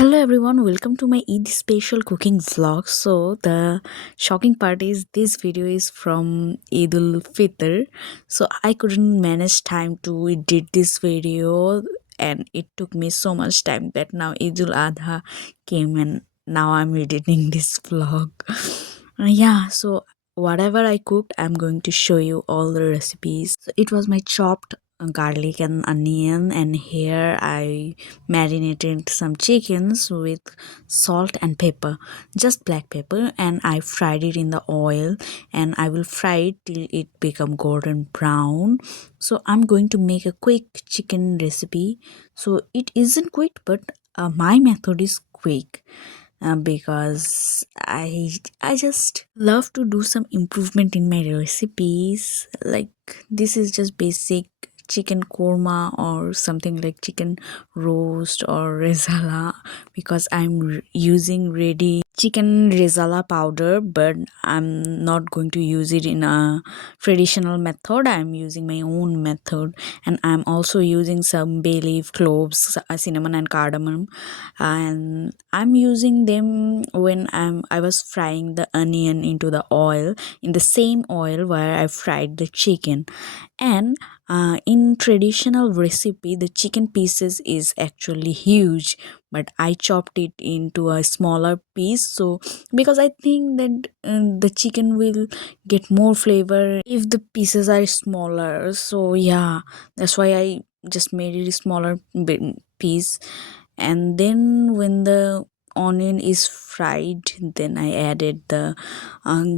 Hello everyone, welcome to my Eid Special Cooking vlog. So the shocking part is this video is from Eid ul Fitr. So I couldn't manage time to edit this video and it took me so much time that now Eid ul Adha came and now I'm editing this vlog. Yeah, so whatever I cooked, I'm going to show you all the recipes. So it was my chopped garlic and onion, and here I marinated some chickens with salt and pepper, just black pepper, and I fried it in the oil, and I will fry it till it become golden brown. So I'm going to make a quick chicken recipe. So it isn't quick, but my method is quick. Because I just love to do some improvement in my recipes. Like this is just basic chicken korma or something like chicken roast or rezala, because I'm using ready chicken rezala powder, but I'm not going to use it in a traditional method. I'm using my own method, and I'm also using some bay leaf, cloves, cinnamon and cardamom, and I'm using them when I was frying the onion into the oil, in the same oil where I fried the chicken. And in traditional recipe, the chicken pieces is actually huge, but I chopped it into a smaller piece. So because I think that the chicken will get more flavor if the pieces are smaller. So yeah, that's why I just made it a smaller piece. And then when the onion is fried, then I added the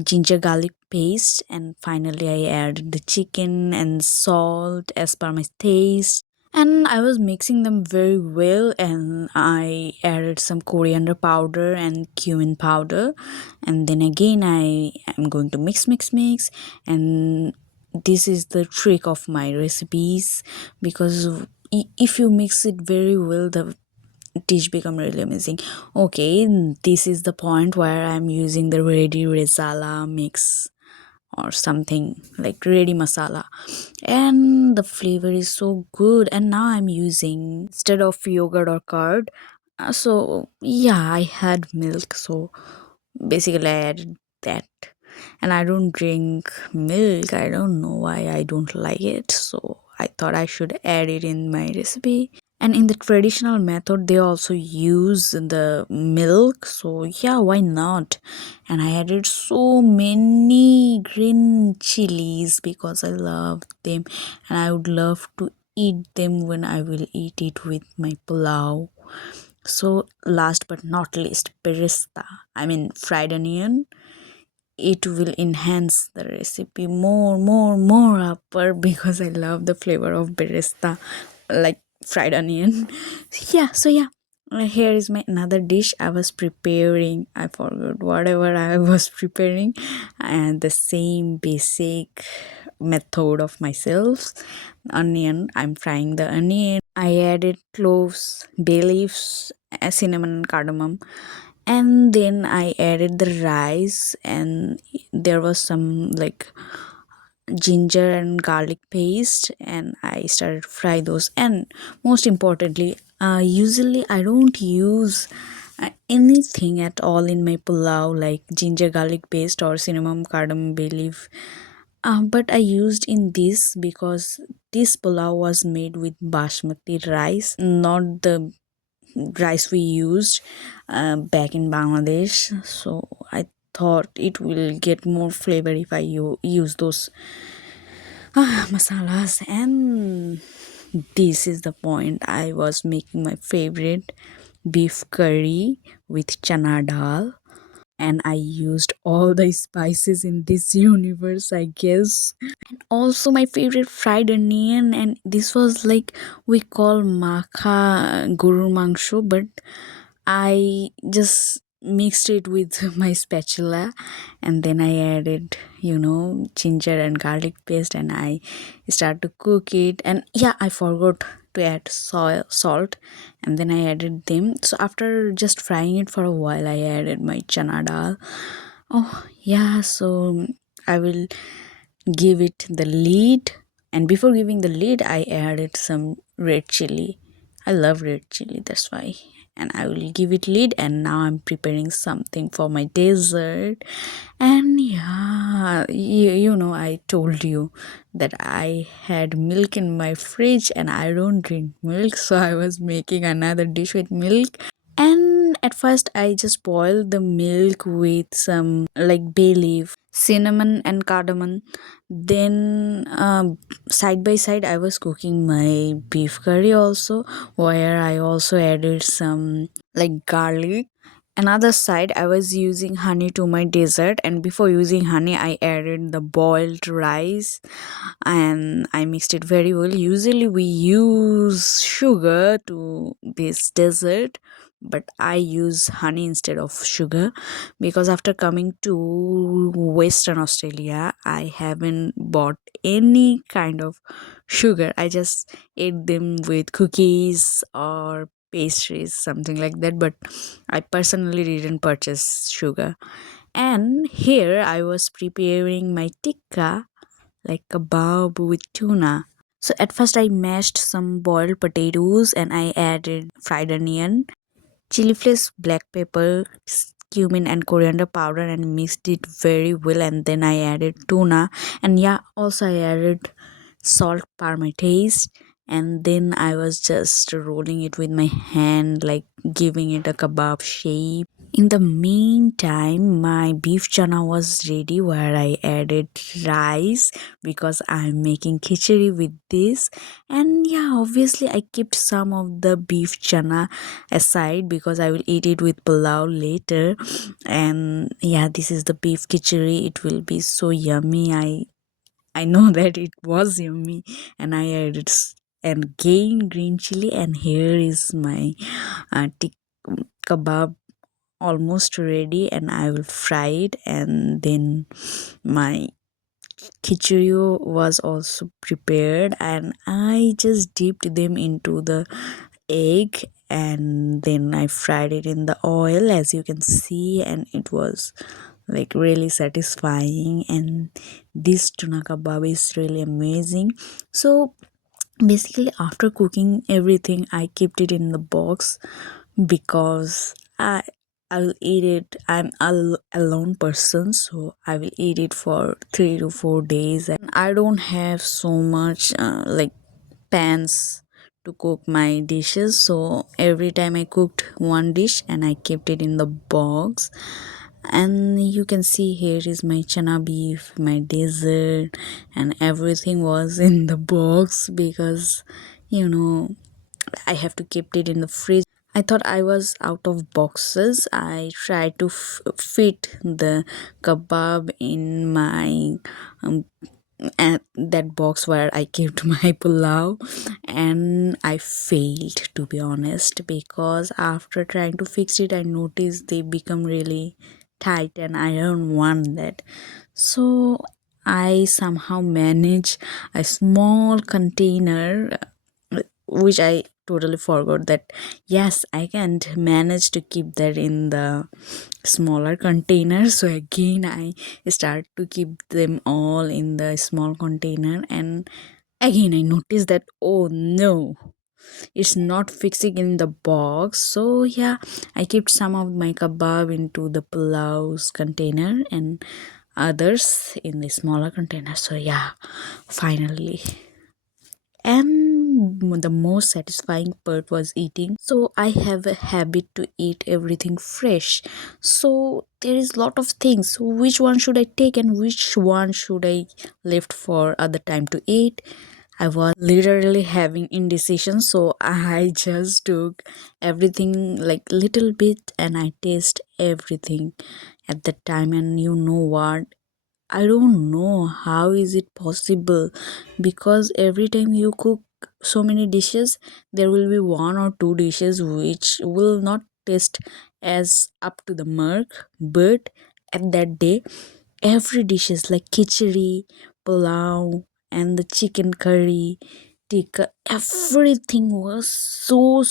ginger garlic paste, and finally I added the chicken and salt as per my taste. And I was mixing them very well, and I added some coriander powder and cumin powder, and then again I am going to mix, and this is the trick of my recipes, because if you mix it very well, the dish become really amazing. Okay, this is the point where I'm using the ready rezala mix or something like ready masala, and the flavor is so good. And now I'm using, instead of yogurt or curd, so yeah, I had milk, so basically I added that. And I don't drink milk, I don't know why, I don't like it, so I thought I should add it in my recipe. And in the traditional method they also use the milk, so yeah, why not? And I added so many green chilies because I love them, and I would love to eat them when I will eat it with my pulao. So last but not least, berista, I mean fried onion. It will enhance the recipe more upper because I love the flavor of berista, like fried onion. So yeah, here is my another dish I was preparing. I forgot whatever I was preparing, and the same basic method of myself. Onion, I'm frying the onion. I added cloves, bay leaves, cinnamon and cardamom, and then I added the rice, and there was some like ginger and garlic paste, and I started to fry those. And most importantly, usually I don't use anything at all in my pulao like ginger garlic paste or cinnamon cardamom bay leaf, but I used in this because this pulao was made with basmati rice, not the rice we used back in Bangladesh. So I thought it will get more flavor if I use those masalas. And this is the point, I was making my favorite beef curry with chana dal, and I used all the spices in this universe, I guess. Also my favorite fried onion, and this was like we call makha guru mangsho, but I just mixed it with my spatula, and then I added, ginger and garlic paste, and I started to cook it. And yeah, I forgot to add salt, and then I added them. So after just frying it for a while, I added my chana dal. Oh yeah, so I will give it the lid, and before giving the lid I added some red chili. I love red chili, that's why. and I will give it lid. And now I'm preparing something for my dessert. And yeah, I told you that I had milk in my fridge and I don't drink milk, so I was making another dish with milk. And at first, I just boiled the milk with some like bay leaf, cinnamon, and cardamom. Then, side by side, I was cooking my beef curry also, where I also added some like garlic. Another side, I was using honey to my dessert, and before using honey, I added the boiled rice and I mixed it very well. Usually, we use sugar to this dessert, but I use honey instead of sugar because after coming to Western Australia, I haven't bought any kind of sugar. I just ate them with cookies or pastries, something like that, but I personally didn't purchase sugar. And here I was preparing my tikka like kebab with tuna. So at first I mashed some boiled potatoes and I added fried onion, chili flakes, black pepper, cumin and coriander powder and mixed it very well, and then I added tuna, and yeah, also I added salt per my taste, and then I was just rolling it with my hand, like giving it a kebab shape. In the meantime, my beef chana was ready where I added rice because I'm making khichdi with this. And yeah, obviously I kept some of the beef chana aside because I will eat it with pulao later. And yeah, this is the beef khichdi. It will be so yummy. I know that it was yummy, and I added and again green chili. And here is my kebab almost ready, and I will fry it. And then my khichdi was also prepared, and I just dipped them into the egg, and then I fried it in the oil, as you can see, and it was like really satisfying. And this tuna kebab is really amazing. So basically, after cooking everything, I kept it in the box because I will eat it. I'm alone person, so I will eat it for 3 to 4 days, and I don't have so much like pans to cook my dishes. So every time I cooked one dish and I kept it in the box. And you can see here is my chana beef, my dessert, and everything was in the box because you know I have to keep it in the fridge. I thought I was out of boxes. I tried to fit the kebab in my at that box where I kept my pulao, and I failed, to be honest, because after trying to fix it I noticed they become really tight and I don't want that. So I somehow manage a small container, which I totally forgot that yes, I can't manage to keep that in the smaller container. So again I start to keep them all in the small container, and again I noticed that oh no, it's not fixing in the box. So yeah, I kept some of my kebab into the pulau's container and others in the smaller container. So yeah, finally, and the most satisfying part was eating. So I have a habit to eat everything fresh, so there is lot of things, which one should I take and which one should I left for other time to eat. I was literally having indecision, so I just took everything like little bit and I taste everything at that time. And you know what, I don't know how is it possible, because every time you cook so many dishes, there will be one or two dishes which will not taste as up to the mark. But at that day, every dishes like khichdi, pulao, and the chicken curry, tikka, everything was so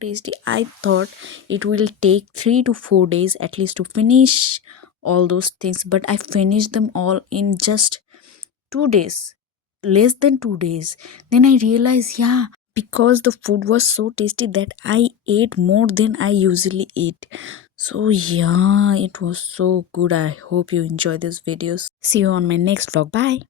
tasty. I thought it will take 3 to 4 days at least to finish all those things, but I finished them all in just 2 days, less than 2 days. Then I realized, yeah, because the food was so tasty that I ate more than I usually eat. So yeah, it was so good. I hope you enjoy this videos. See you on my next vlog. Bye.